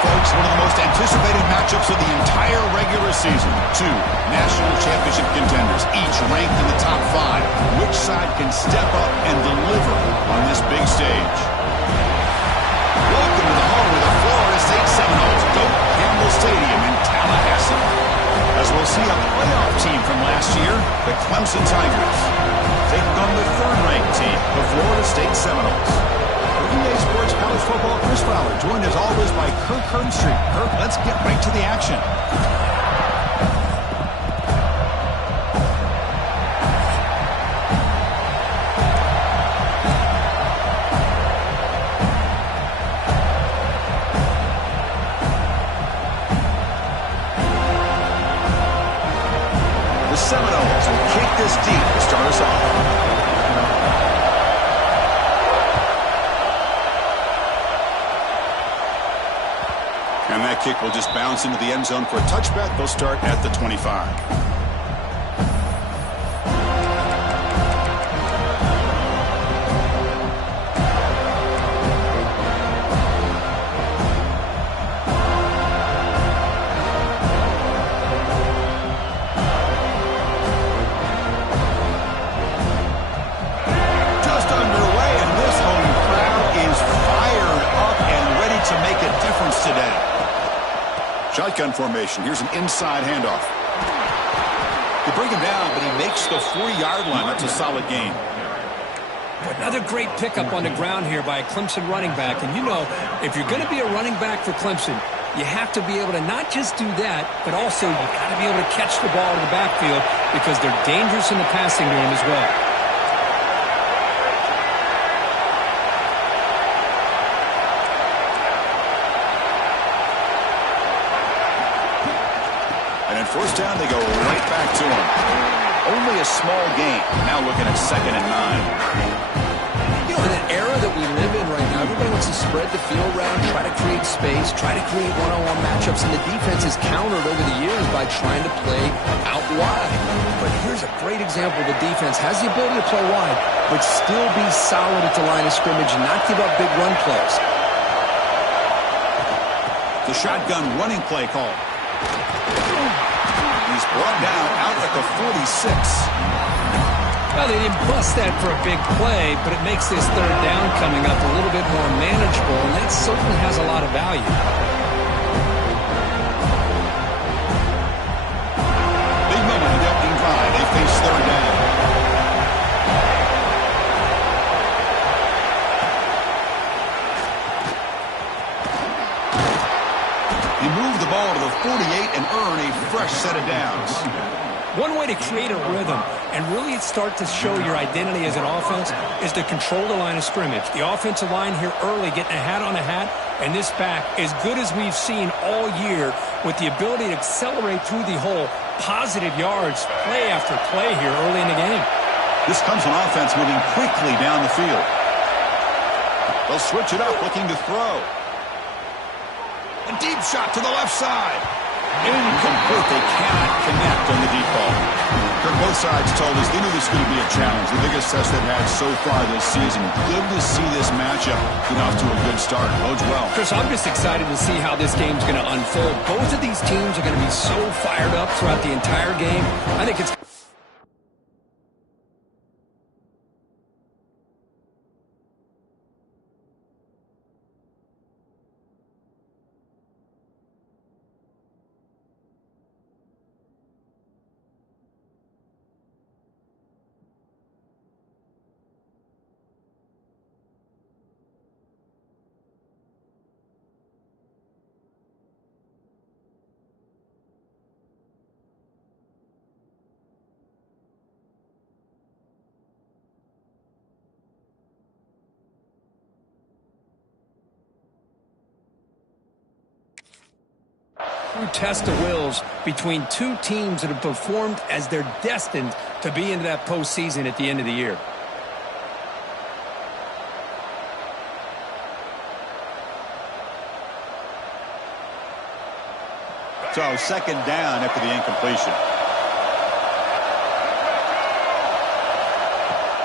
folks, one of the most anticipated matchups of the entire regular season. Two national championship contenders, each ranked in the top 5. Which side can step up and deliver on this big stage? Welcome to the home of the Florida State Seminoles, Doak Campbell Stadium in Tallahassee. As we'll see a playoff team from last year, the Clemson Tigers, taking on the third-ranked team, the Florida State Seminoles. EA Sports College Football, Chris Fowler, joined as always by Kirk Herbstreit. Kirk, let's get right to the action. The Seminoles will kick this deep to start us off. And that kick will just bounce into the end zone for a touchback. They'll start at the 25. Shotgun formation. Here's an inside handoff. They bring him down, but he makes the 40-yard line. That's a solid gain. Another great pickup on the ground here by a Clemson running back. And you know, if you're going to be a running back for Clemson, you have to be able to not just do that, but also you've got to be able to catch the ball in the backfield because they're dangerous in the passing game as well. First down, they go right back to him. Only a small gain. Now looking at 2nd and 9. You know, in an era that we live in right now, everybody wants to spread the field around, try to create space, try to create one-on-one matchups, and the defense has countered over the years by trying to play out wide. But here's a great example. The defense has the ability to play wide, but still be solid at the line of scrimmage and not give up big run plays. The shotgun running play call. He's brought down out at the 46. Well, they didn't bust that for a big play, but it makes this third down coming up a little bit more manageable, and that certainly has a lot of value. Big moment in the opening drive. They face third down. He moved the ball to the 48 and earn a fresh set of downs. One way to create a rhythm and really start to show your identity as an offense is to control the line of scrimmage. The offensive line here early getting a hat on a hat, and this back, as good as we've seen all year, with the ability to accelerate through the hole, positive yards, play after play here early in the game. This comes on offense moving quickly down the field. They'll switch it up, looking to throw. A deep shot to the left side. Incomplete. They cannot connect on the deep ball. Both sides told us they knew this was going to be a challenge. The biggest test they've had so far this season. Good to see this matchup get off to a good start. Bodes well. Chris, I'm just excited to see how this game's going to unfold. Both of these teams are going to be so fired up throughout the entire game. I think it's... test of wills between two teams that have performed as they're destined to be into that postseason at the end of the year. So 2nd down after the incompletion.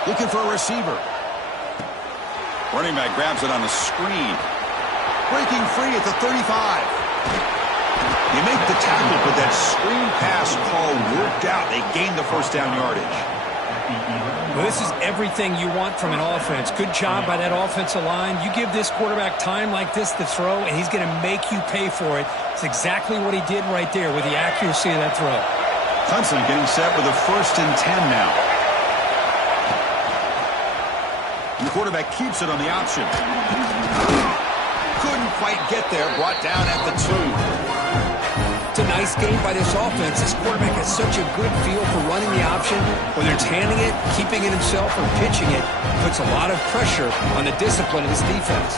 Looking for a receiver. Running back grabs it on the screen. Breaking free at the 35. You make the tackle, but that screen pass call worked out. They gained the first down yardage. Well, this is everything you want from an offense. Good job by that offensive line. You give this quarterback time like this to throw, and he's going to make you pay for it. It's exactly what he did right there with the accuracy of that throw. Clemson getting set with a 1st and 10 now. And the quarterback keeps it on the option. Couldn't quite get there. Brought down at the 2. It's a nice game by this offense. This quarterback has such a good feel for running the option. Whether it's handing it, keeping it himself, or pitching it, puts a lot of pressure on the discipline of this defense.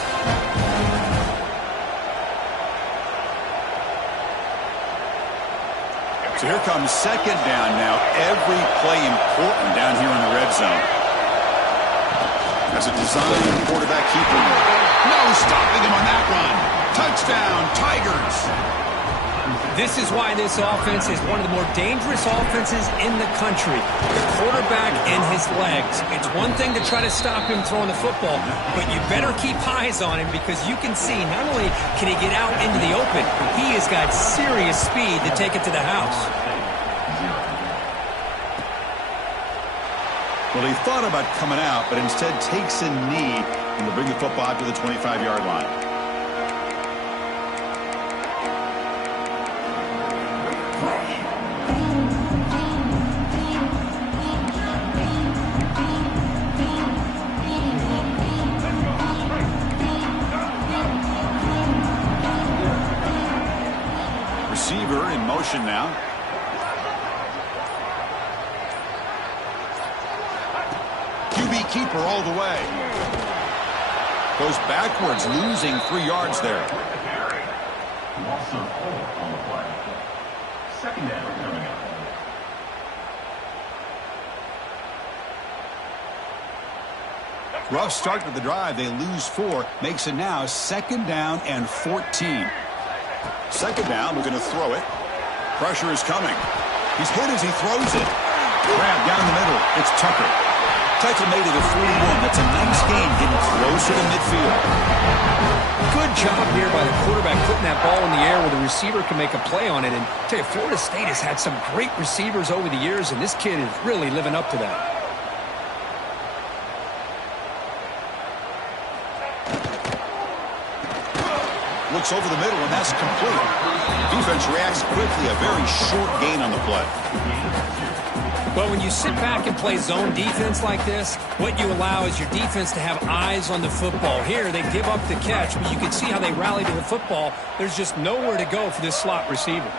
So here comes 2nd down now. Every play important down here in the red zone. As a design quarterback keeper. No stopping him on that run. Touchdown, Tigers. This is why this offense is one of the more dangerous offenses in the country. The quarterback and his legs. It's one thing to try to stop him throwing the football, but you better keep eyes on him because you can see not only can he get out into the open, he has got serious speed to take it to the house. Well, he thought about coming out, but instead takes a knee and will bring the football out to the 25-yard line. Receiver in motion now. QB keeper all the way. Goes backwards, losing 3 yards there. Loss of 4 on the play. 2nd down coming up. Rough start to the drive. They lose 4. Makes it now 2nd down and 14. 2nd down, we're going to throw it. Pressure is coming. He's hit as he throws it. Grab down the middle. It's Tucker. Tackle made it at 41. That's a nice gain, getting closer to midfield. Good job here by the quarterback putting that ball in the air where the receiver can make a play on it. And I tell you, Florida State has had some great receivers over the years, and this kid is really living up to that. Looks over the middle, and that's complete. Defense reacts quickly. A very short gain on the play. Well, when you sit back and play zone defense like this, what you allow is your defense to have eyes on the football. Here, they give up the catch, but you can see how they rally to the football. There's just nowhere to go for this slot receiver.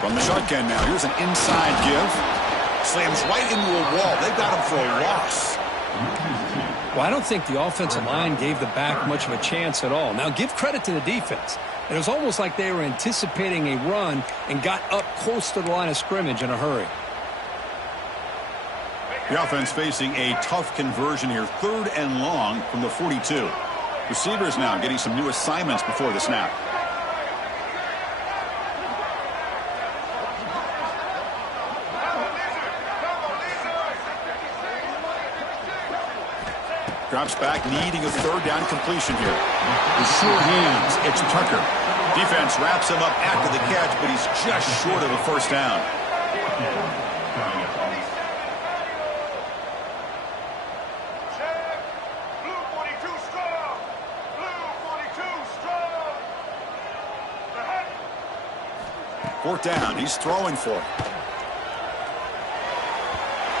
From the shotgun now, here's an inside give. Slams right into a wall. They've got him for a loss. Well, I don't think the offensive line gave the back much of a chance at all. Now, give credit to the defense. It was almost like they were anticipating a run and got up close to the line of scrimmage in a hurry. The offense facing a tough conversion here. 3rd and long from the 42. Receivers now getting some new assignments before the snap. Drops back, needing a 3rd down completion here. With short hands, it's Tucker. Defense wraps him up after the catch, but he's just short of a 1st down. Blue 42 strong. Blue 42 strong. 4th down, he's throwing for it.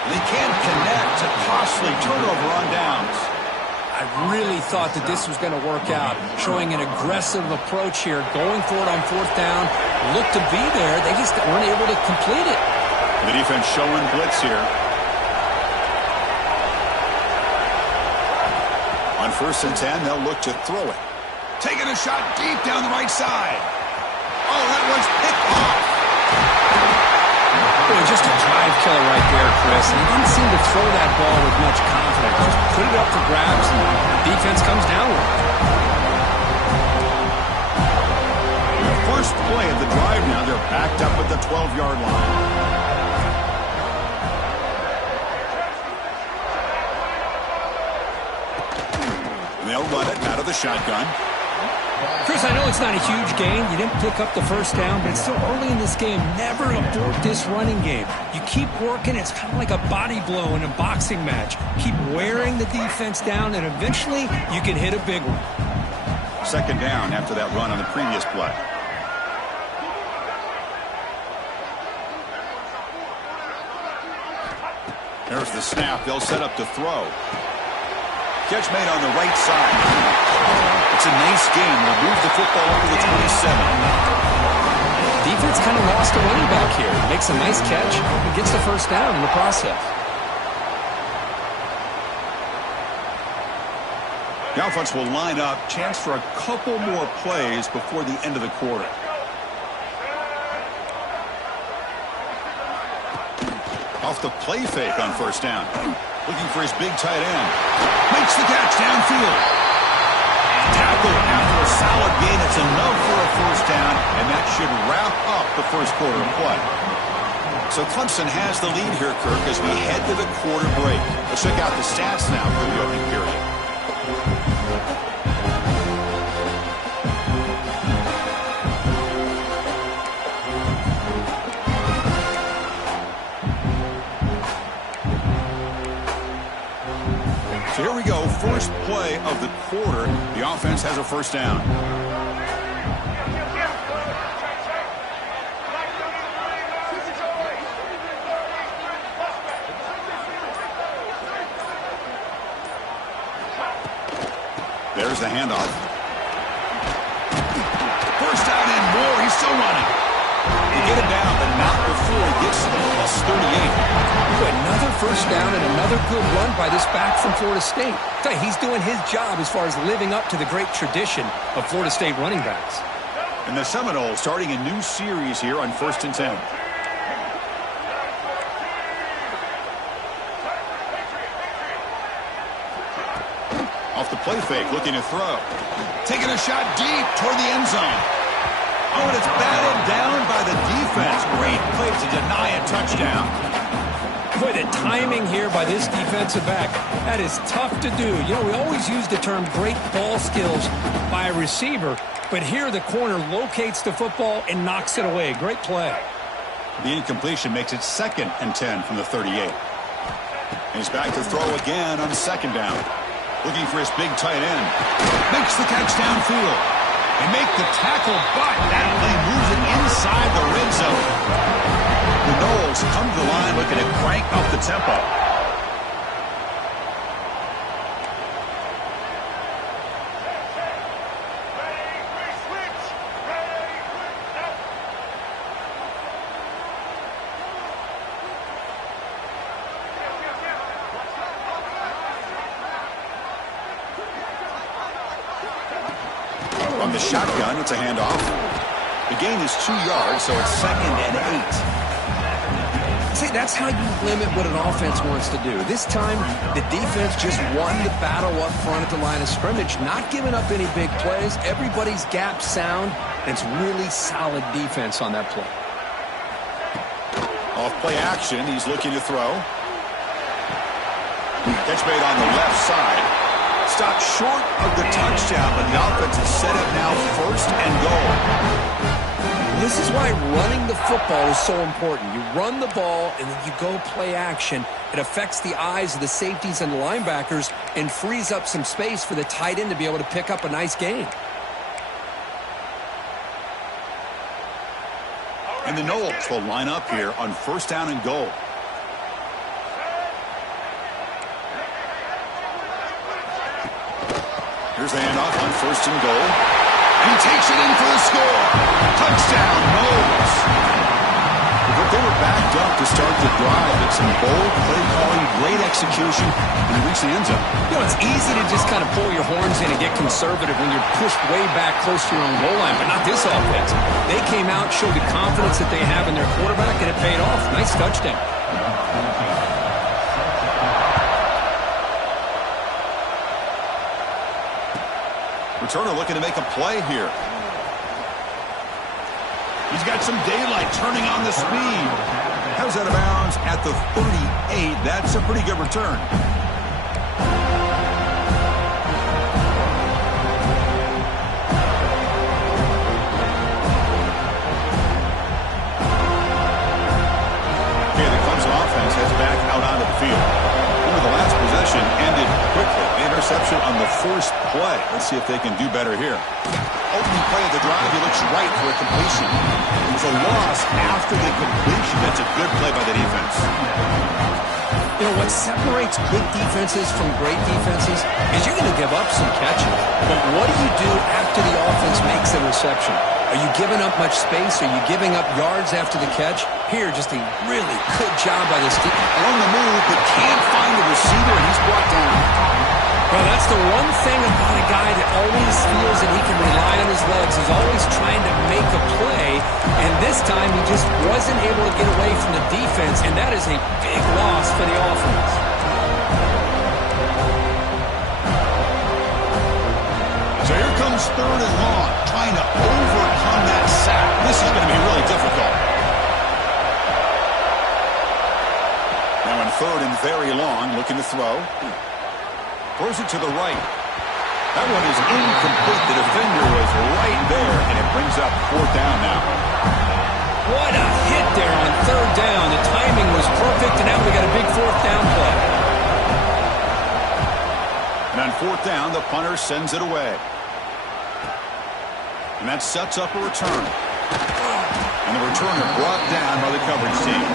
And they can't connect. A costly turnover on downs. I really thought that this was going to work out, showing an aggressive approach here, going for it on 4th down. Looked to be there. They just weren't able to complete it. The defense showing blitz here. On 1st and 10, they'll look to throw it. Taking a shot deep down the right side. Oh, that one's picked off. Boy, just a drive killer right there, Chris. And he didn't seem to throw that ball with much confidence. Just put it up for grabs, and the defense comes down with it. The first play of the drive now, they're backed up at the 12-yard line. they'll run it out of the shotgun. Chris, I know it's not a huge gain. You didn't pick up the first down, but it's still early in this game. Never abort this running game. You keep working. It's kind of like a body blow in a boxing match. Keep wearing the defense down, and eventually you can hit a big one. Second down after that run on the previous play. There's the snap. They'll set up to throw. Catch made on the right side. It's a nice game. They'll move the football over the 27. Defense kind of lost a running back here. Makes a nice catch and gets the first down in the process. The offense will line up. Chance for a couple more plays before the end of the quarter. Off the play fake on first down. Looking for his big tight end. Makes the catch downfield. Tackle after a solid gain. It's enough for a first down, and that should wrap up the first quarter of play. So Clemson has the lead here, Kirk, as we head to the quarter break. Let's check out the stats now for the opening period. So here we go, first play of the quarter. The offense has a first down. There's the handoff. First down and more. He's still running. He get it down, but not before he gets to the plus 38. Another first down and another good run by this back from Florida State. He's doing his job as far as living up to the great tradition of Florida State running backs. And the Seminoles starting a new series here on 1st and 10. Off the play fake, looking to throw. Taking a shot deep toward the end zone. Oh, and it's batted down by the defense. Great play to deny a touchdown. Boy, the timing here by this defensive back, that is tough to do. You know, we always use the term great ball skills by a receiver, but here the corner locates the football and knocks it away. Great play. The incompletion makes it 2nd and 10 from the 38. He's back to throw again on second down. Looking for his big tight end. Makes the catch downfield. They make the tackle, but that play moves it inside the red zone. The Noles come to the line looking to crank up the tempo. From the shotgun, it's a handoff. The gain is 2 yards, so it's 2nd and 8. See, that's how you limit what an offense wants to do. This time, the defense just won the battle up front at the line of scrimmage, not giving up any big plays. Everybody's gap sound, and it's really solid defense on that play. Off play action, he's looking to throw. Catch made on the left side. Stopped short of the touchdown, but the offense is set up now 1st and goal. This is why running the football is so important. You run the ball, and then you go play action. It affects the eyes of the safeties and the linebackers and frees up some space for the tight end to be able to pick up a nice gain. And the Noles will line up here on 1st down and goal. Here's the handoff on 1st and goal. And he takes it in for the score. Touchdown, Noles. But they were backed up to start the drive. It's some bold play calling, great execution, and they reach the end zone. You know, it's easy to just kind of pull your horns in and get conservative when you're pushed way back close to your own goal line, but not this offense. They came out, showed the confidence that they have in their quarterback, and it paid off. Nice touchdown. Returner looking to make a play here. He's got some daylight, turning on the speed. Comes out of bounds at the 38. That's a pretty good return. heads back out onto the field. Remember, the last possession ended quickly. The interception on the first play. Let's see if they can do better here. Opening play of the drive, he looks right for a completion. It was a loss after the completion. That's a good play by the defense. You know, what separates good defenses from great defenses is you're going to give up some catches. But what do you do after the offense makes the reception? Are you giving up much space? Are you giving up yards after the catch? Here, just a really good job by this team. On the move, but can't find the receiver, and he's brought down. Well, that's the one thing about a guy that always feels that he can rely on his legs. He's always trying to make a play, and this time he just wasn't able to get away from the defense, and that is a big loss for the offense. So here comes 3rd and long, trying to overcome that sack. This is going to be really difficult. Now in 3rd and very long, looking to throw. Throws it to the right. That one is incomplete. The defender was right there, and it brings up 4th down now. What a hit there on 3rd down. The timing was perfect, and now we got a big 4th down play. And on 4th down, the punter sends it away. And that sets up a return. And the returner brought down by the coverage team.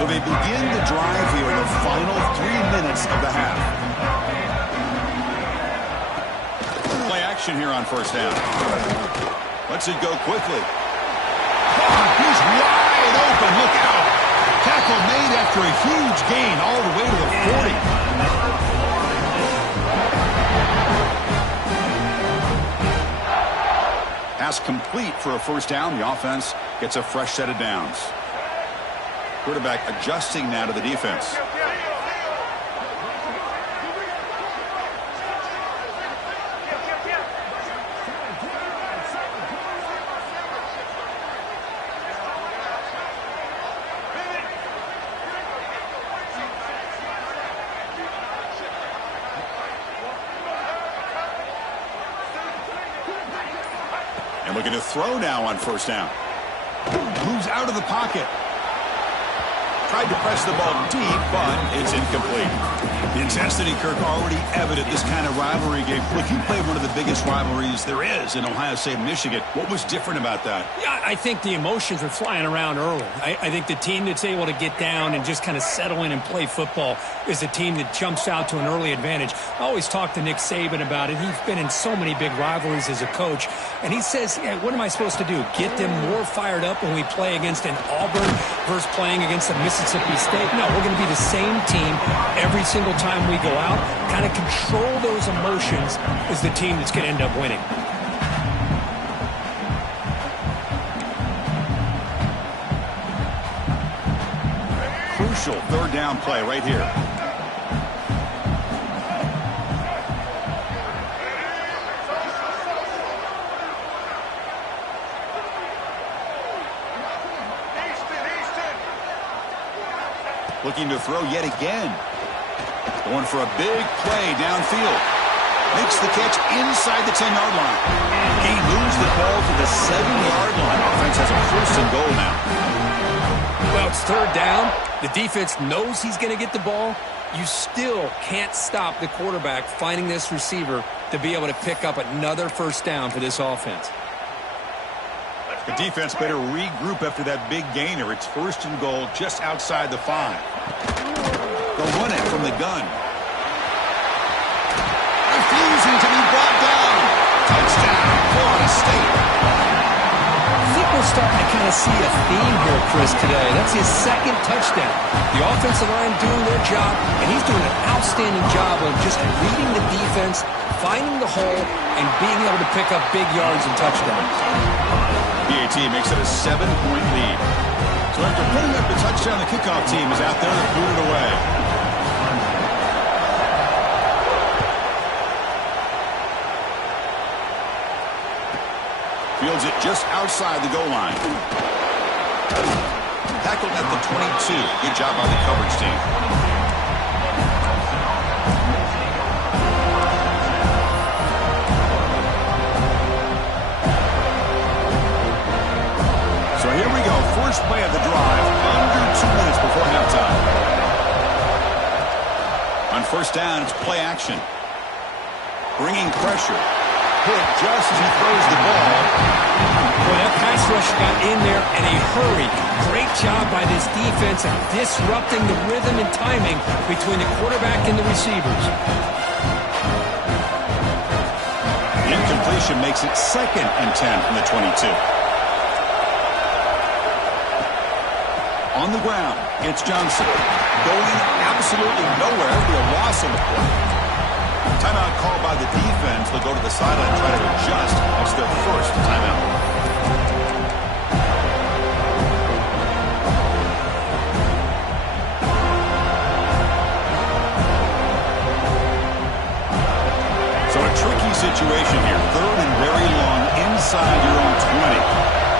So they begin the drive here in the final 3 minutes of the half. Play action here on 1st down. Lets it go quickly. He's wide open. Look out. Tackle made after a huge gain all the way to the 40. Pass complete for a 1st down. The offense gets a fresh set of downs. Quarterback adjusting now to the defense. And looking to throw now on 1st down. Moves out of the pocket. Tried to press the ball deep, but it's incomplete. The intensity, Kirk, already evident this kind of rivalry game. Look, you played one of the biggest rivalries there is in Ohio State and Michigan. What was different about that? Yeah, I think the emotions were flying around early. I think the team that's able to get down and just kind of settle in and play football is the team that jumps out to an early advantage. I always talk to Nick Saban about it. He's been in so many big rivalries as a coach, and he says, yeah, what am I supposed to do? Get them more fired up when we play against an Auburn versus playing against a Mississippi State? No, we're going to be the same team every single time we go out. Kind of control those emotions is the team that's going to end up winning. Crucial 3rd down play right here. Looking to throw yet again. Going for a big play downfield. Makes the catch inside the 10-yard line. He moves the ball to the 7-yard line. Offense has a 1st and goal now. Well, it's 3rd down. The defense knows he's going to get the ball. You still can't stop the quarterback finding this receiver to be able to pick up another 1st down for this offense. The defense better regroup after that big gainer. It's 1st and goal just outside the 5. They'll run it from the gun. Refusing to be brought down. Touchdown, Florida State. I think we're starting to kind of see a theme here, Chris, today. That's his 2nd touchdown. The offensive line doing their job, and he's doing an outstanding job of just reading the defense, finding the hole, and being able to pick up big yards and touchdowns. PAT makes it a 7-point lead. So after putting up the touchdown, the kickoff team is out there to boot it away. Fields it just outside the goal line. Tackled at the 22. Good job by the coverage team. first down, it's play action. Bringing pressure. Hit just as he throws the ball. Boy, that pass rush got in there in a hurry. Great job by this defense of disrupting the rhythm and timing between the quarterback and the receivers. Incompletion makes it 2nd and 10 from the 22. On the ground, it's Johnson. Going absolutely nowhere. It'll be a loss on the play. Timeout called by the defense. They'll go to the sideline and try to adjust. It's their first timeout. So a tricky situation here. 3rd and very long inside your own 20.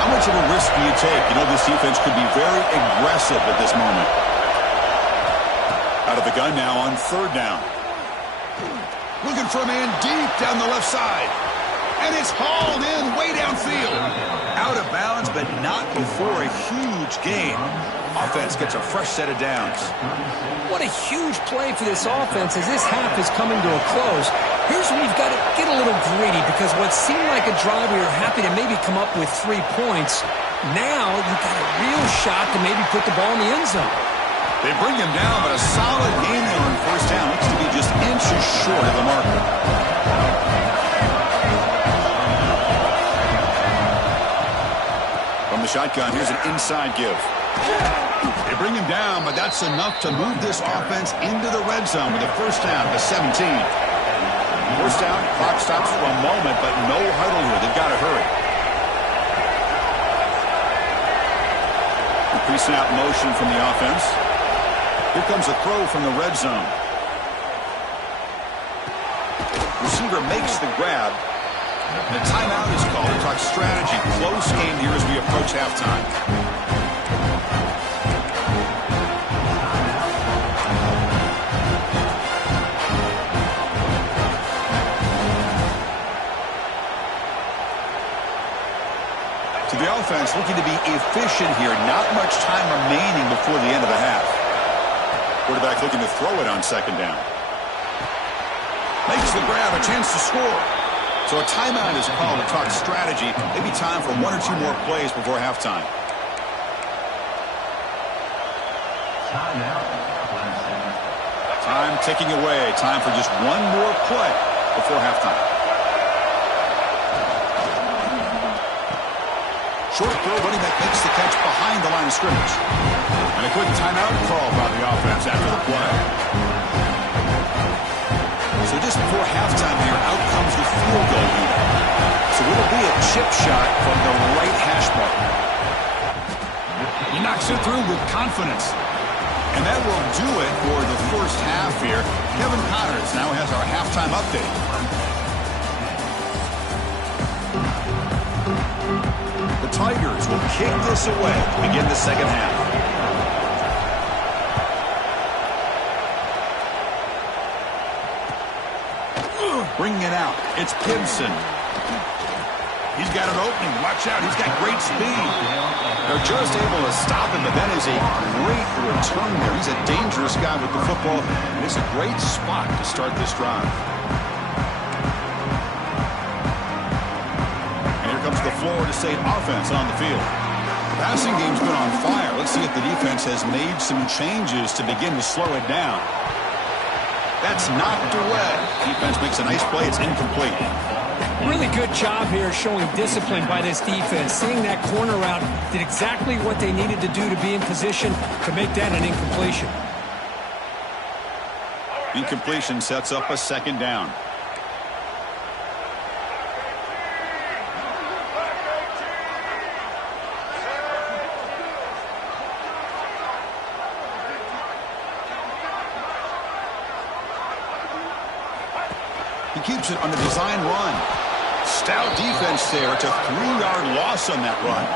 How much of a risk do you take? You know this defense could be very aggressive at this moment. Out of the gun now on 3rd down. Looking for a man deep down the left side. And it's hauled in way downfield. Out of bounds, but not before a huge gain. Offense gets a fresh set of downs. What a huge play for this offense as this half is coming to a close. Here's where you've got to get a little greedy because what seemed like a drive we were happy to maybe come up with 3 points, now you've got a real shot to maybe put the ball in the end zone. They bring him down, but a solid gain there on first down. Looks to be just inches short of the marker. From the shotgun, here's an inside give. They bring him down, but that's enough to move this offense into the red zone with a first down to 17. First down, clock stops for a moment, but no huddle here. They've got to hurry. Pre-snap motion from the offense. Here comes a throw from the red zone. Receiver makes the grab. And a timeout is called to talk strategy. Close game here as we approach halftime. To the offense, looking to be efficient here. Not much time remaining before the end of the half. Quarterback looking to throw it on 2nd down. Makes the grab, a chance to score. So a timeout is called to talk strategy. Maybe time for 1 or 2 more plays before halftime. Time ticking away. Time for just 1 more play before halftime. Short throw, running back makes the catch behind the line of scrimmage. And a quick timeout call by the offense after the play. So just before halftime here, out comes the field goal unit. So it'll be a chip shot from the right hash mark. He knocks it through with confidence. And that will do it for the first half here. Kevin Connors now has our halftime update. The Tigers will kick this away to begin the second half. Bringing it out, it's Gibson. He's got an opening. Watch out, he's got great speed. They're just able to stop him, but that is a great return there. He's a dangerous guy with the football, and it's a great spot to start this drive. And here comes the Florida State offense on the field. The passing game's been on fire. Let's see if the defense has made some changes to begin to slow it down. That's knocked away. Defense makes a nice play. It's incomplete. Really good job here showing discipline by this defense. Seeing that corner route did exactly what they needed to do to be in position to make that an incompletion. Incompletion sets up a 2nd down. He keeps it on the design run. Stout defense there. It's a 3-yard loss on that run.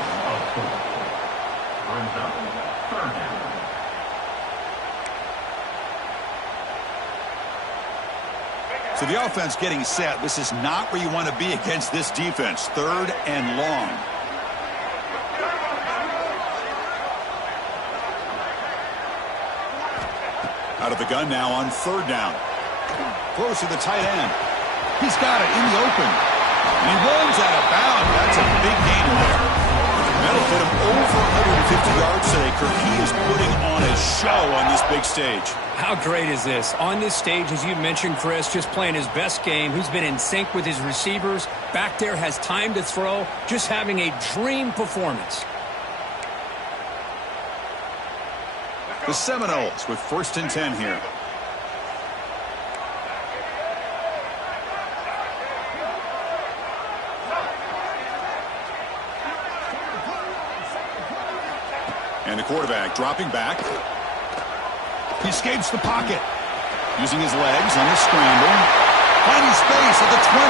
So the offense getting set. This is not where you want to be against this defense. 3rd and long. Out of the gun now on 3rd down. Throws to the tight end. He's got it in the open. And he runs out of bounds. That's a big gain there. That'll fit him over 150 yards today. Kirk, he is putting on a show on this big stage. How great is this? On this stage, as you mentioned, Chris, just playing his best game. He's been in sync with his receivers. Back there, has time to throw. Just having a dream performance. The Seminoles with 1st and 10 here. And the quarterback dropping back. He escapes the pocket. Using his legs on the scramble. Finding space at the 20.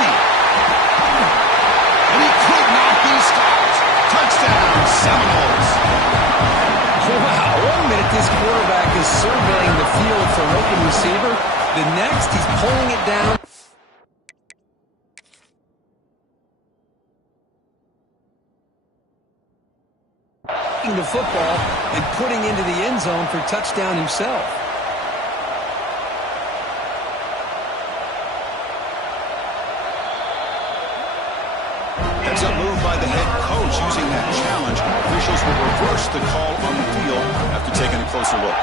And he could not be stopped. Touchdown, Seminoles. Wow, 1 minute this quarterback is surveying the field for an open receiver. The next, he's pulling it down. The football and putting into the end zone for touchdown himself. That's a move by the head coach using that challenge. Officials will reverse the call on the field after taking a closer look.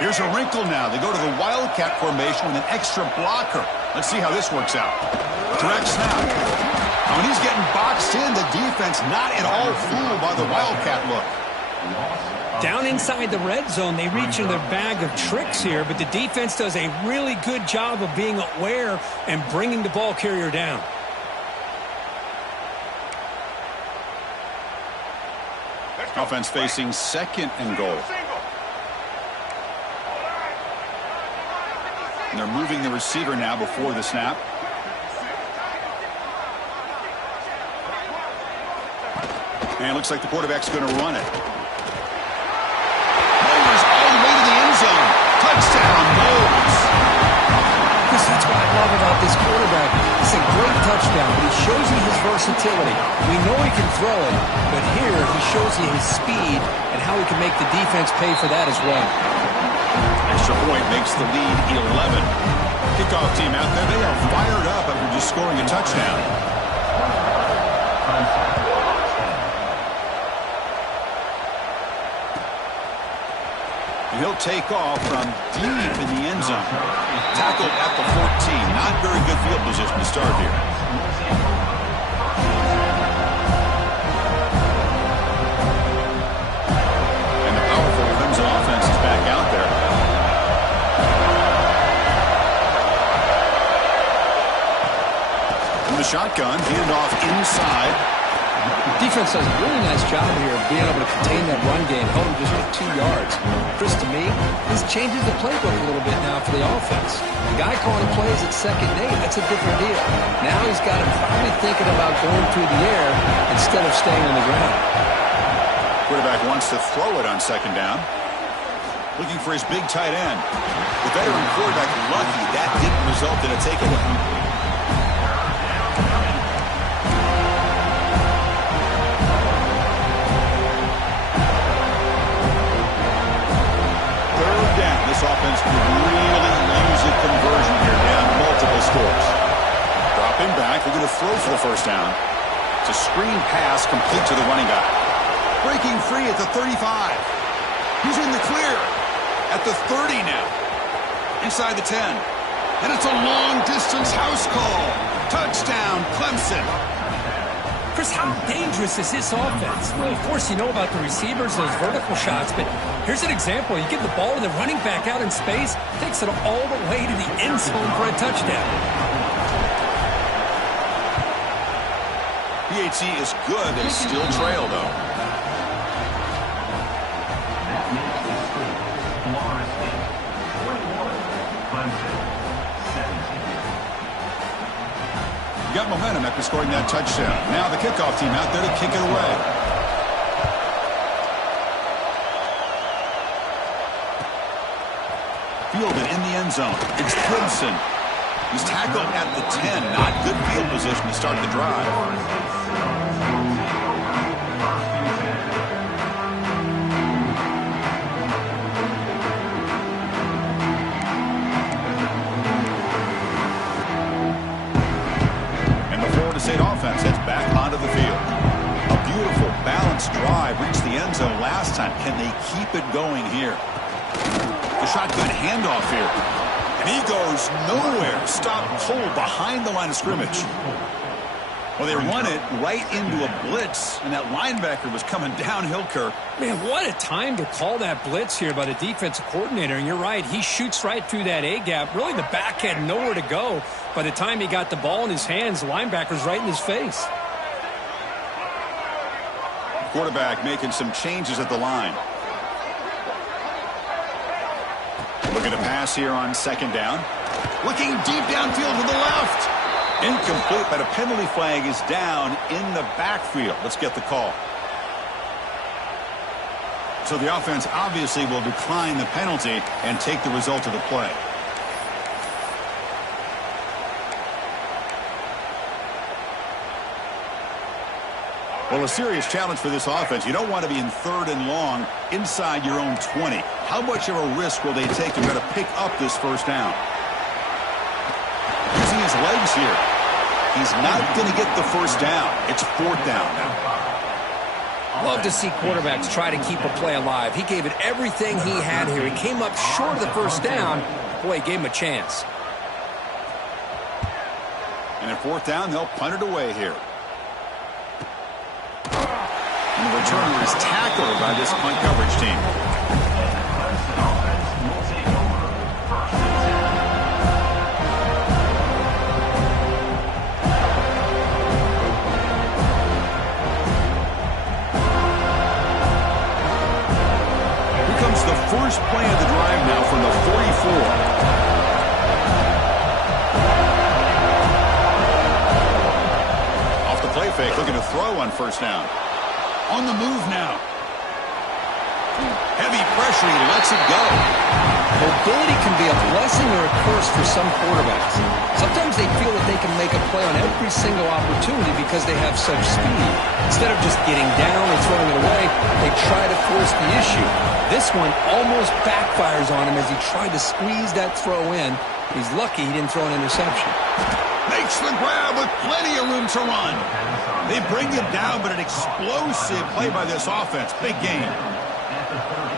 Here's a wrinkle now. They go to the Wildcat formation with an extra blocker. Let's see how this works out. Direct snap. When he's getting boxed in, the defense not at all fooled by the Wildcat look. Down inside the red zone, they reach into their bag of tricks here, but the defense does a really good job of being aware and bringing the ball carrier down. Offense facing 2nd and goal. And they're moving the receiver now before the snap. And it looks like the quarterback's going to run it. Mowers all the way to the end zone. Touchdown, Mowers. That's what I love about this quarterback. It's a great touchdown, but he shows you his versatility. We know he can throw it, but here he shows you his speed and how he can make the defense pay for that as well. Extra point makes the lead 11. Kickoff team out there. They are fired up after just scoring a touchdown. And he'll take off from deep in the end zone. Tackled at the 14. Not very good field position to start here. And the powerful Clemson offense is back out there. From the shotgun, hand off inside. Defense does a really nice job here of being able to contain that run game, held him just for 2 yards. Chris, to me, this changes the playbook a little bit now for the offense. The guy calling plays at 2nd and 8, that's a different deal. Now he's got him probably thinking about going through the air instead of staying on the ground. Quarterback wants to throw it on 2nd down. Looking for his big tight end. The veteran quarterback lucky that didn't result in a takeaway. This offense could really use a conversion here, down multiple scores. Dropping back, they're going to throw for the 1st down. It's a screen pass complete to the running back. Breaking free at the 35. He's in the clear at the 30 now. Inside the 10. And it's a long-distance house call. Touchdown, Clemson. Chris, how dangerous is this offense? Well, of course, you know about the receivers, those vertical shots, but here's an example. You give the ball to the running back out in space, takes it all the way to the end zone for a touchdown. PAT is good. They still trail, though. Got momentum after scoring that touchdown. Now the kickoff team out there to kick it away. Fielded in the end zone. It's Clemson. He's tackled at the 10. Not good field position to start the drive. so last time. Can they keep it going here? The shotgun handoff here. And he goes nowhere. Stop cold behind the line of scrimmage. Well, they run it right into a blitz, and that linebacker was coming downhill, Kirk. Man, what a time to call that blitz here by the defensive coordinator. And you're right, he shoots right through that A-gap. Really, the back had nowhere to go. By the time he got the ball in his hands, the linebacker's right in his face. Quarterback making some changes at the line. Looking to pass here on second down. Looking deep downfield to the left. Incomplete, but a penalty flag is down in the backfield. Let's get the call. So the offense obviously will decline the penalty and take the result of the play. Well, a serious challenge for this offense. You don't want to be in 3rd and long inside your own 20. How much of a risk will they take to try to pick up this first down? Using his legs here. He's not going to get the first down. It's 4th down now. Love to see quarterbacks try to keep a play alive. He gave it everything he had here. He came up short of the first down. Boy, he gave him a chance. And at 4th down, they'll punt it away here. And the returner is tackled by this punt coverage team. Here comes the first play of the drive now from the 44. Off the play fake, looking to throw on first down. On the move now. Heavy pressure, he lets it go. Mobility can be a blessing or a curse for some quarterbacks. Sometimes they feel that they can make a play on every single opportunity because they have such speed. Instead of just getting down or throwing it away, they try to force the issue. This one almost backfires on him as he tried to squeeze that throw in. He's lucky he didn't throw an interception. Makes the grab with plenty of room to run. They bring him down, but an explosive play by this offense. Big game.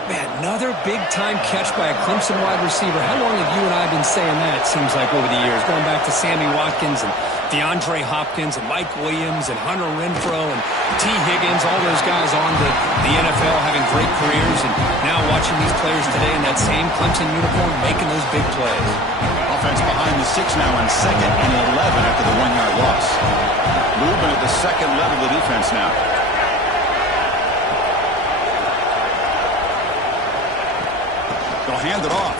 Man, another big-time catch by a Clemson wide receiver. How long have you and I been saying that, it seems like, over the years? Going back to Sammy Watkins and DeAndre Hopkins and Mike Williams and Hunter Renfrow and T. Higgins, all those guys on to the NFL having great careers, and now watching these players today in that same Clemson uniform making those big plays. Offense behind the 6 now on 2nd and 11 after the 1-yard loss. Movement at the second level of the defense now. They'll hand it off.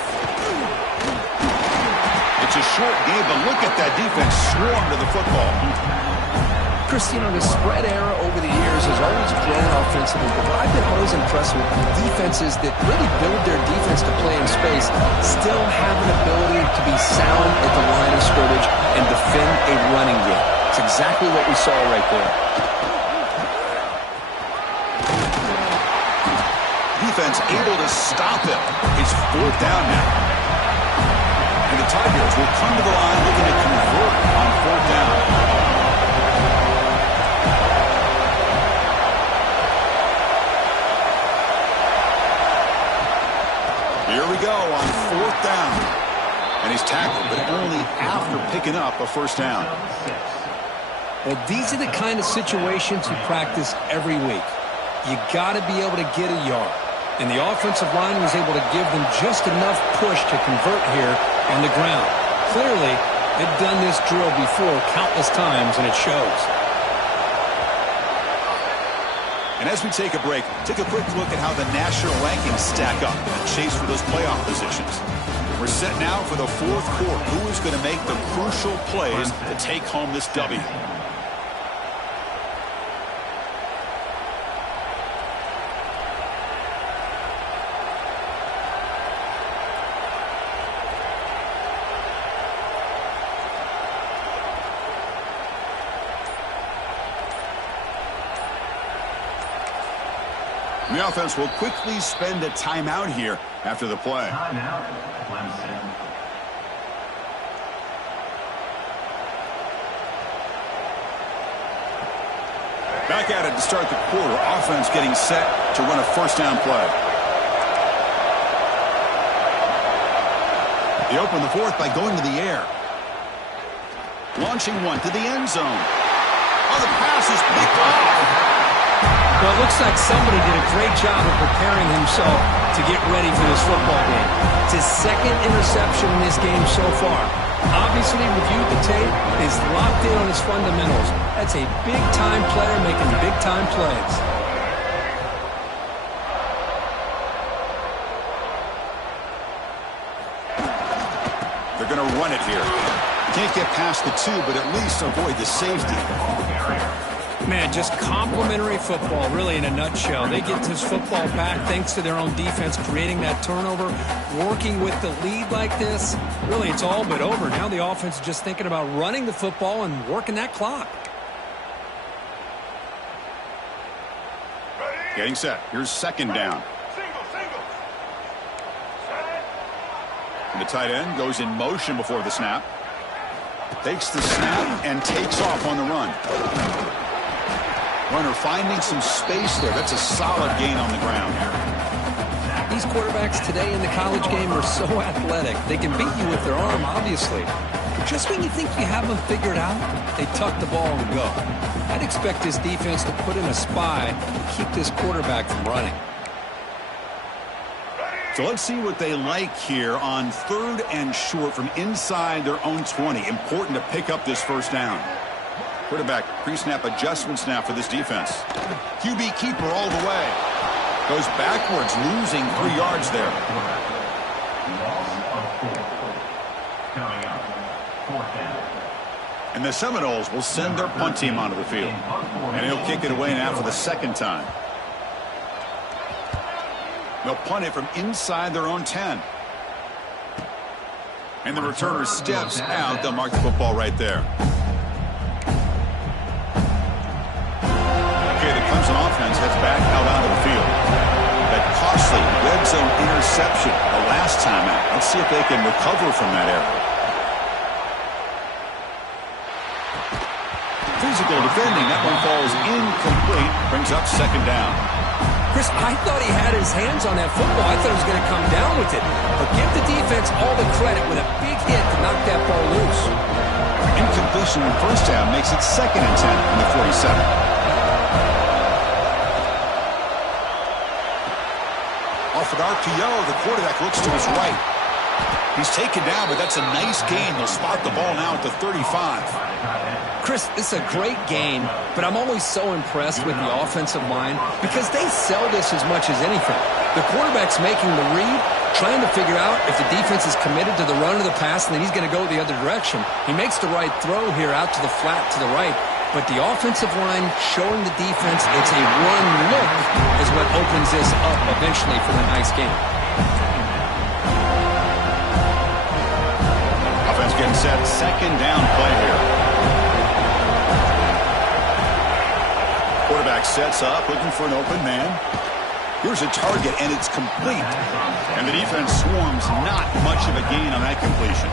It's a short game, but look at that defense swarm to the football. Chris, you know, the spread era over the years has always grown offensively, but what I've been always impressed with defenses that really build their defense to play in space still have an ability to be sound at the line of scrimmage and defend a running game. It's exactly what we saw right there. Defense able to stop him. It's 4th down now. And the Tigers will come to the line looking to convert on 4th down. Here we go on 4th down. And he's tackled, but only after picking up a first down. Well, these are the kind of situations you practice every week. You got to be able to get a yard. And the offensive line was able to give them just enough push to convert here on the ground. Clearly, they've done this drill before countless times, and it shows. And as we take a break, take a quick look at how the national rankings stack up in the chase for those playoff positions. We're set now for the 4th quarter. Who is going to make the crucial plays to take home this W? The offense will quickly spend a timeout here after the play. Timeout, Clemson. Back at it to start the quarter. Offense getting set to run a first down play. They open the fourth by going to the air. Launching one to the end zone. Oh, the pass is picked off. Well, it looks like somebody did a great job of preparing himself to get ready for this football game. It's his second interception in this game so far. Obviously, reviewed the tape, is locked in on his fundamentals. That's a big-time player making big-time plays. They're going to run it here. Can't get past the two, but at least avoid the safety. Man, just complimentary football, really, in a nutshell. They get this football back thanks to their own defense, creating that turnover, working with the lead like this. Really, it's all but over. Now the offense is just thinking about running the football and working that clock. Getting set. Here's second down. And the tight end goes in motion before the snap. Takes the snap and takes off on the run. Runner finding some space there. That's a solid gain on the ground. These quarterbacks today in the college game are so athletic. They can beat you with their arm, obviously. But just when you think you have them figured out, they tuck the ball and go. I'd expect this defense to put in a spy to keep this quarterback from running. So let's see what they like here on 3rd and short from inside their own 20. Important to pick up this first down. Quarterback pre-snap adjustments now for this defense. QB keeper all the way. Goes backwards, losing 3 yards there. And the Seminoles will send their punt team onto the field. And he'll kick it away now for the second time. They'll punt it from inside their own 10. And the returner steps out. They'll mark the football right there. Okay, the Clemson offense heads back out onto the field. That costly red zone interception the last time out. Let's see if they can recover from that error. Physical defending. That one falls incomplete. Brings up second down. Chris, I thought he had his hands on that football. I thought he was going to come down with it. But give the defense all the credit with a big hit to knock that ball loose. Incompletion in first down makes it 2nd and 10 from the 47. Off an RPO, the quarterback looks to his right. He's taken down, but that's a nice gain. They'll spot the ball now at the 35. Chris, this is a great game, but I'm always so impressed with the offensive line because they sell this as much as anything. The quarterback's making the read, trying to figure out if the defense is committed to the run or the pass, and then he's going to go the other direction. He makes the right throw here out to the flat to the right, but the offensive line showing the defense it's a run look is what opens this up eventually for the nice game. Offense getting set. Second down play here. Quarterback sets up, looking for an open man. Here's a target, and it's complete. And the defense swarms. Not much of a gain on that completion.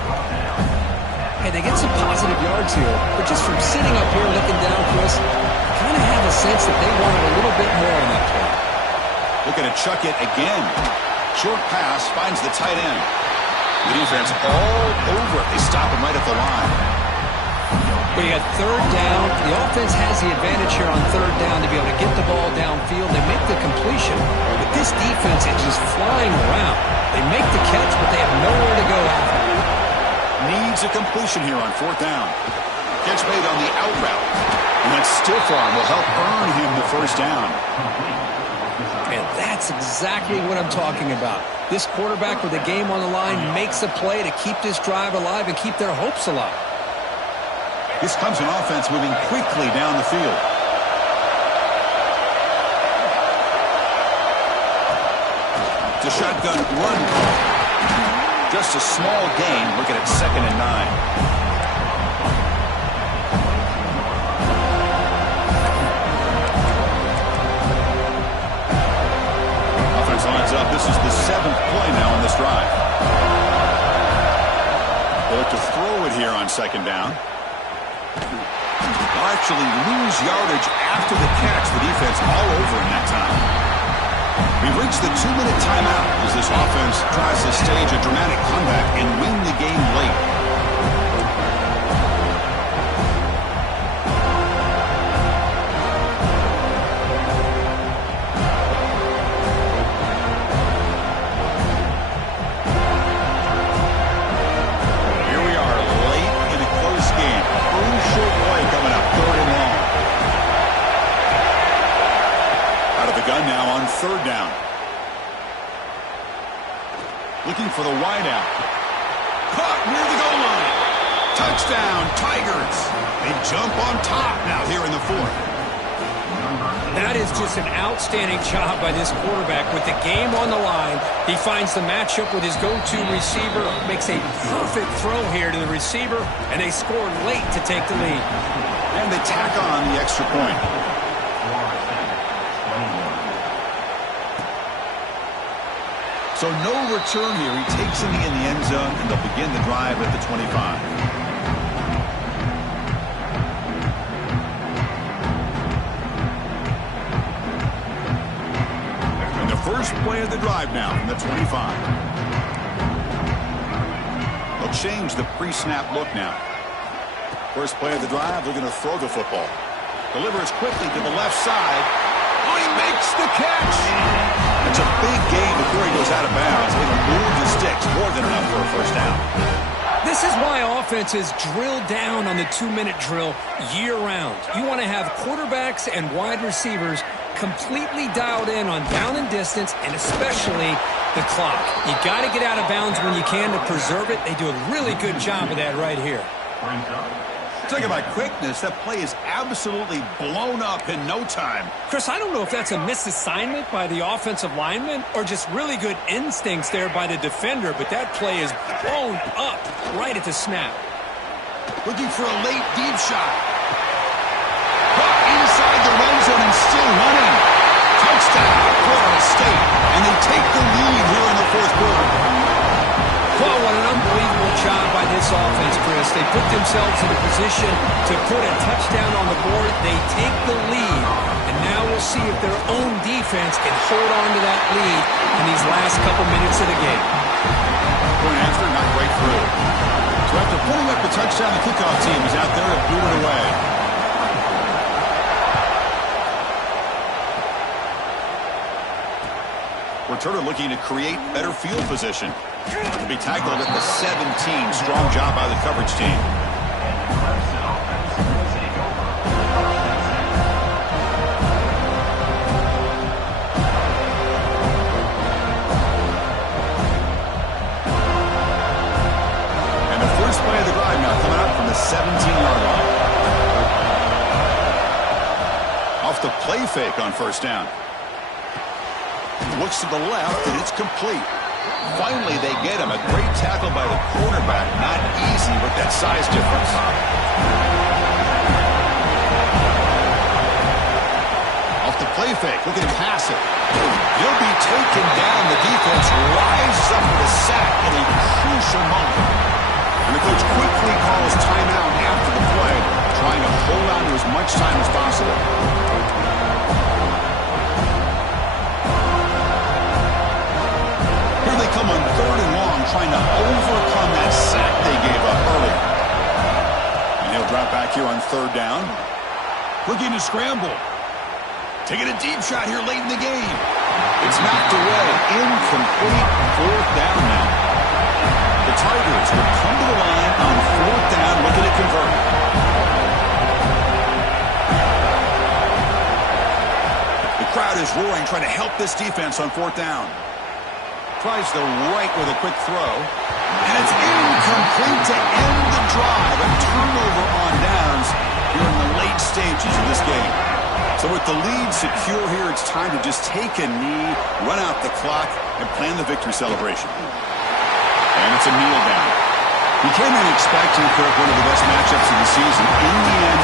Hey, they get some positive yards here, but just from sitting up here looking down, Chris, I kind of have a sense that they wanted a little bit more on that play. Looking to chuck it again. Short pass finds the tight end. The defense all over it. They stop him right at the line. But you got 3rd down. The offense has the advantage here on 3rd down to be able to get the ball downfield. They make the completion, but this defense is just flying around. They make the catch, but they have nowhere to go after. Needs a completion here on 4th down. Catch made on the out route. And that stiff arm will help earn him the first down. And that's exactly what I'm talking about. This quarterback with the game on the line makes a play to keep this drive alive and keep their hopes alive. This Clemson offense moving quickly down the field. It's a shotgun run call. Just a small gain. Looking at 2nd and 9. Lines up. This is the 7th play now on this drive. They look to throw it here on 2nd down. They'll actually lose yardage after the catch. The defense all over in that time. We've reached the 2-minute timeout as this offense tries to stage a dramatic comeback and win the game late. Now on third down. Looking for the wideout. Caught near the goal line. Touchdown, Tigers. They jump on top now here in the fourth. That is just an outstanding job by this quarterback. With the game on the line, he finds the matchup with his go-to receiver, makes a perfect throw here to the receiver, and they score late to take the lead. And they tack on the extra point. So no return here. He takes it in the end zone, and they'll begin the drive at the 25. And the first play of the drive now from the 25. They'll change the pre-snap look now. First play of the drive, they're going to throw the football. Delivers quickly to the left side. Oh, he makes the catch! It's a big gain before he goes out of bounds. It'll move the sticks more than enough for a first down. This is why offenses drill down on the 2-minute drill year-round. You want to have quarterbacks and wide receivers completely dialed in on down and distance, and especially the clock. You got to get out of bounds when you can to preserve it. They do a really good job of that right here. Talking about quickness, that play is absolutely blown up in no time. Chris, I don't know if that's a misassignment by the offensive lineman or just really good instincts there by the defender, but that play is blown up right at the snap. Looking for a late deep shot. Caught inside the red zone and still running. Touchdown, Florida State. And they take the lead here in the fourth quarter. Well, what an unbelievable job by this offense, Chris. They put themselves in a position to put a touchdown on the board. They take the lead, and now we'll see if their own defense can hold on to that lead in these last couple minutes of the game. Point after, not right through. So after putting up the touchdown, the kickoff team is out there to boot it away. Returner looking to create better field position. To be tackled at the 17. Strong job by the coverage team. And the first play of the drive now coming up from the 17-yard line. Off the play fake on first down. Looks to the left, and it's complete. Finally, they get him. A great tackle by the quarterback. Not easy with that size difference. Off the play fake. Looking to pass it. He'll be taken down. The defense rises up with a sack in a crucial moment. And the coach quickly calls timeout after the play, trying to hold on to as much time as possible. Come on third and long, trying to overcome that sack they gave up early. And he'll drop back here on third down. Looking to scramble. Taking a deep shot here late in the game. It's knocked away. Incomplete. Fourth down now. The Tigers will come to the line on fourth down, looking to convert. The crowd is roaring, trying to help this defense on fourth down. Tries the right with a quick throw. And it's incomplete to end the drive. A turnover on downs here in the late stages of this game. So with the lead secure here, it's time to just take a knee, run out the clock, and plan the victory celebration. And it's a kneel down. You can't really expect to for one of the best matchups of the season. In the end,